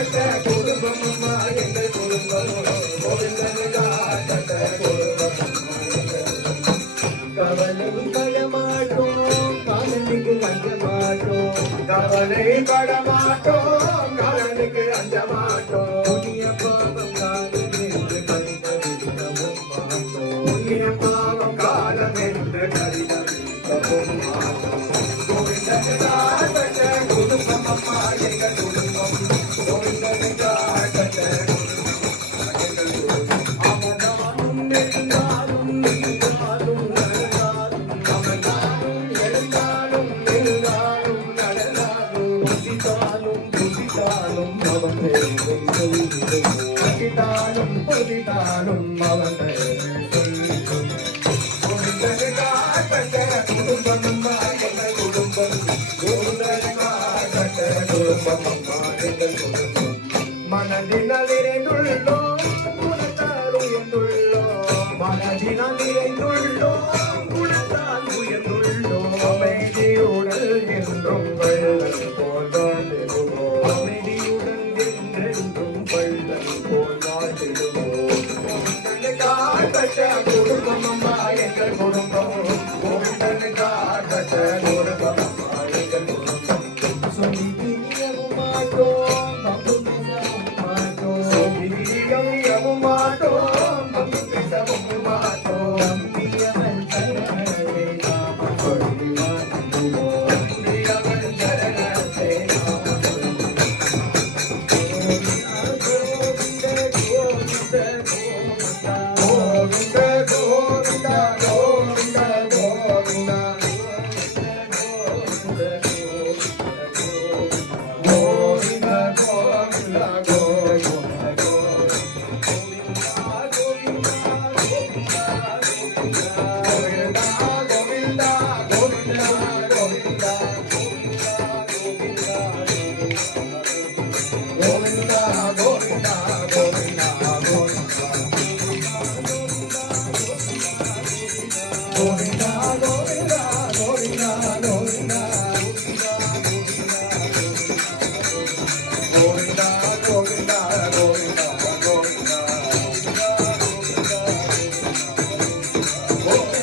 குடும்பம் எங்கள் குடும்பம் கவலை படமாட்டோம் காலனுக்கு அஞ்ச மாட்டோம் கவலை படமாட்டோம் காலனுக்கு அஞ்ச மாட்டோம் புண்ணிய பாவம் காலம் என்று கரிதவிடவும் மாட்டோம் புண்ணிய பாவம் காலம் என்று கரிதவிடவும் மாட்டோம் குடும்பம் அம்மா எங்கள் குடும்பம் புதிதாலும் அவன் குடும்பம் குடும்பம் குடும்பம்